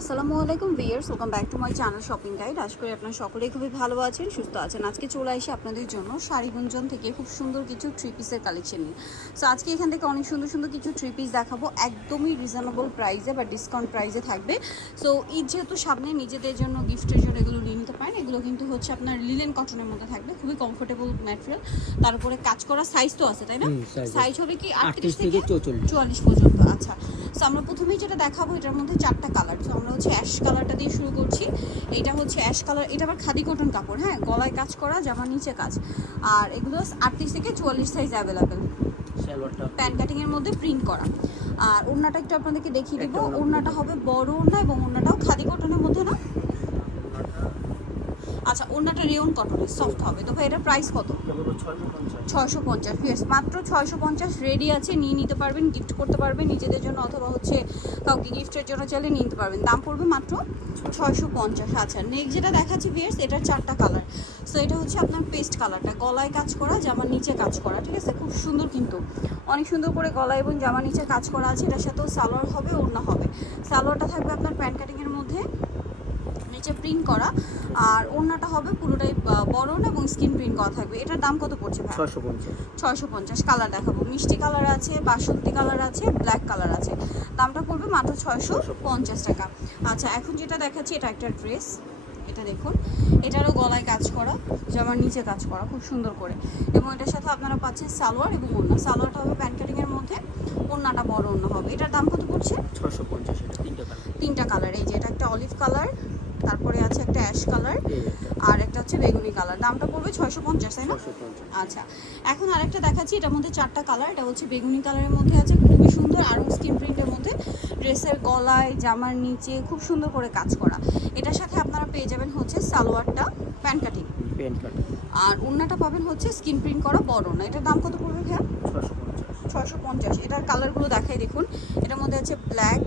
আসসালামু আলাইকুম viewers welcome back to my channel shopping guide. আশা করি আপনারা সকলেই খুবই ভালো আছেন সুস্থ আছেন। আজকে চলে আসি আপনাদের জন্য শাড়ি গুঞ্জন থেকে খুব সুন্দর কিছু থ্রি পিসের কালেকশন নিয়ে। সো আজকে এখান থেকে অনেক সুন্দর সুন্দর কিছু থ্রি পিস দেখাবো। একদমই রিজনেবল প্রাইসে বা ডিসকাউন্ট প্রাইসে থাকবে। সো ঈদ যেহেতু সামনে নিজেদের জন্য গিফটের জন্য এগুলো নিয়ে নিতে পারেন। এগুলো কিন্তু হচ্ছে আপনার লিলেন কটনের মধ্যে থাকবে। খুবই কমফোর্টেবল ম্যাটেরিয়াল তার উপরে কাজ করা সাইজ তো আছে তাই না। সাইজ হবে কি? আটত্রিশ থেকে চুয়াল্লিশ পর্যন্ত আচ্ছা। সো আমরা প্রথমেই যেটা দেখাবো এটার মধ্যে চারটা কালার তো আমরা হচ্ছে অ্যাশ কালারটা দিয়ে শুরু করছি। এটা হচ্ছে অ্যাশ কালার এটা আবার খাদি কটন কাপড় হ্যাঁ? গলায় কাজ করা জামার নিচে কাজ। আর এগুলো আটত্রিশ থেকে চুয়াল্লিশ সাইজ অ্যাভেলেবেল প্যান্ট কাটিং এর মধ্যে প্রিন্ট করা। আর ওড়নাটা একটু আপনাদেরকে দেখিয়ে দিব। ওনাটা ওড়নাটা হবে বড় ওড়না এবং ওড়নাটাও খাদি কটনের মধ্যে না? আচ্ছা ওড়নাটা রেয়ন কটনের সফট হবে। তো ভাই এটার প্রাইস কত? ছয়শো পঞ্চাশ ইয়েস মাত্র ছয়শো পঞ্চাশ রেডি আছে, নিয়ে নিতে পারবেন গিফট করতে পারবেন, নিজেদের জন্য অথবা হচ্ছে কাউকে গিফটের জন্য চাইলে নিতে পারবেন। দাম পড়বে মাত্র ছয়শো পঞ্চাশ। আচ্ছা নেক্সট যেটা দেখাচ্ছি ভিয়ার্স এটার চারটা কালার সো এটা হচ্ছে আপনার পেস্ট কালারটা গলায় কাজ করা, জামার নিচে কাজ করা, ঠিক আছে? খুব সুন্দর কিন্তু। অনেক সুন্দর করে গলা এবং জামার নিচে কাজ করা আছে, এটার সাথেও সালোয়ার হবে, ওড়না হবে। সালোয়ারটা থাকবে আপনার প্যান্ট কাটিংয়ের মধ্যে নিচে প্রিন্ট করা আর ওড়নাটা হবে পুরোটাই ওড়না এবং স্কিন প্রিন্ট করা থাকবে। এটার দাম কত পড়ছে ভাই? ছয়শো পঞ্চাশ। কালার দেখাবো। মিষ্টি কালার আছে বাসন্তী কালার আছে ব্ল্যাক কালার আছে। দামটা পড়বে মাত্র ছয়শো পঞ্চাশ টাকা। আচ্ছা এখন যেটা দেখাচ্ছি এটা একটা ড্রেস এটা দেখুন এটারও গলায় কাজ করা জামার নিচে কাজ করা খুব সুন্দর করে। এবং এটার সাথে আপনারা পাচ্ছেন সালোয়ার এবং ওড়না। সালোয়ারটা হবে প্যান্ট কাটিংয়ের মধ্যে ওড়নাটা বড় ওড়না হবে। এটার দাম কত পড়ছে? ছশো পঞ্চাশ এটা তিনটা কালার তিনটা কালার এই যে এটা একটা অলিভ কালার আছে একটা অ্যাশ কালার আর একটা হচ্ছে বেগুনি কালার। দামটা পড়বে ছয়শো পঞ্চাশ তাই না? আচ্ছা এখন আরেকটা দেখাচ্ছি। এটার মধ্যে চারটা কালার। এটা হচ্ছে বেগুনি কালারের মধ্যে আছে খুবই সুন্দর আরও স্কিন প্রিন্টের মধ্যে। ড্রেসের গলায় জামার নিচে খুব সুন্দর করে কাজ করা। এটার সাথে আপনারা পেয়ে যাবেন হচ্ছে সালোয়ারটা প্যান্ট কাটিং। আর ওড়নাটা পাবেন হচ্ছে স্কিন প্রিন্ট করা বড় না এটার দাম কত পড়বে ভাইয়া? ছয়শো পঞ্চাশ। এটার কালারগুলো দেখাই দেখুন। এটার মধ্যে আছে ব্ল্যাক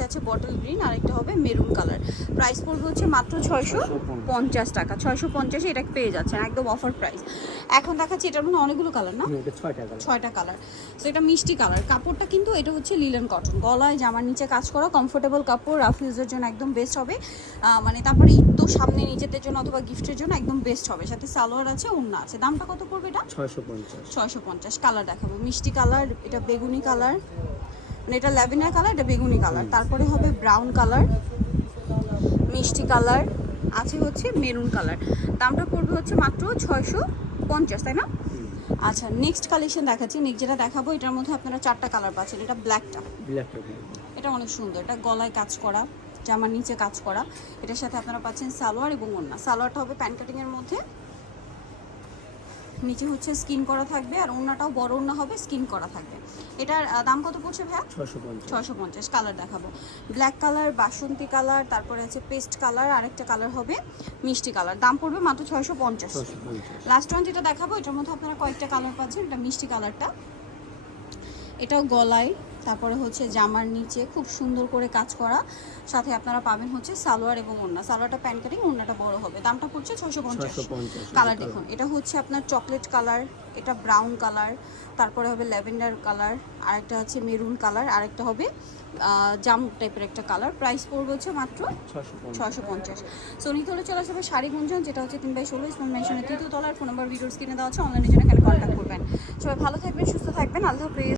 মধ্যে আছে বটল গ্রিন আর একটা হবে মেরুন কালার প্রাইস পড়বে হচ্ছে মাত্র ছয়শো পঞ্চাশ টাকা। ছয়শো পঞ্চাশে এটা পেয়ে যাচ্ছেন একদম অফার প্রাইস এখন দেখাচ্ছি এটার মধ্যে অনেকগুলো কালার না? ছয়টা কালার তো এটা মিষ্টি কালার কাপড়টা কিন্তু এটা হচ্ছে লিলেন কটন গলায় জামার নিচে কাজ করা কমফোর্টেবল কাপড় রাফ ইউজের জন্য একদম বেস্ট হবে। মানে তারপরে ঈদ তো সামনে নিজেদের জন্য অথবা গিফটের জন্য একদম বেস্ট হবে। সাথে সালোয়ার আছে ওড়না আছে। দামটা কত পড়বে এটা? ছয়শো পঞ্চাশ। ছয়শো পঞ্চাশ। কালার দেখাবো। মিষ্টি কালার এটা বেগুনি কালার এটা ল্যাভেন্ডার কালার এটা বেগুনি কালার। তারপরে হবে ব্রাউন কালার মিষ্টি কালার আছে হচ্ছে মেরুন কালার। দামটা পড়বে হচ্ছে মাত্র ছয়শো পঞ্চাশ তাই না? আচ্ছা নেক্সট কালেকশন দেখাচ্ছি। নেক্সট যেটা দেখাবো এটার মধ্যে আপনারা চারটা কালার পাচ্ছেন। এটা ব্ল্যাকটা এটা অনেক সুন্দর। এটা গলায় কাজ করা জামার নিচে কাজ করা। এটার সাথে আপনারা পাচ্ছেন সালোয়ার এবং ওড়না সালোয়ারটা হবে প্যান্ট কাটিংয়ের মধ্যে। নিচে হচ্ছে স্কিন করা থাকবে আর ওনাটাও বড় ওনা হবে স্কিন করা থাকবে। এটার দাম কত পড়ছে ভাইয়া? ছশো পঞ্চাশ। কালার দেখাবো। ব্ল্যাক কালার বাসন্তী কালার তারপরে আছে পেস্ট কালার আরেকটা কালার হবে মিষ্টি কালার দাম পড়বে মাত্র ছয়শো পঞ্চাশ। লাস্ট ওয়ান যেটা দেখাবো এটার মধ্যে আপনারা কয়েকটা কালার পাচ্ছেন এটা মিষ্টি কালারটা এটা গলায় তারপরে হচ্ছে জামার নিচে খুব সুন্দর করে কাজ করা। সাথে আপনারা পাবেন হচ্ছে সালোয়ার এবং ওড়না। সালোয়ারটা প্যান্ট কাটিং ওড়নাটা বড় হবে। দামটা পড়ছে ছশো পঞ্চাশ। কালার দেখুন এটা হচ্ছে আপনার চকলেট কালার এটা ব্রাউন কালার তারপরে হবে ল্যাভেন্ডার কালার আরেকটা হচ্ছে মেরুন কালার আরেকটা হবে জাম টাইপের একটা কালার। প্রাইস পড়বে হচ্ছে মাত্র ছশো পঞ্চাশ। সো নিতে হলে চলে আসবে শাড়ি গুঞ্জন যেটা হচ্ছে তিন বাই ষোলো ইসলাম মেশনের তৃতীয় তলার ফোন নাম্বার ভিডিওর স্ক্রিনে দেওয়া আছে অনলাইনের জন্য এখানে কন্ট্যাক্ট করবেন। সবাই ভালো থাকবেন সুস্থ থাকবেন আল্লাহ হাফেজ।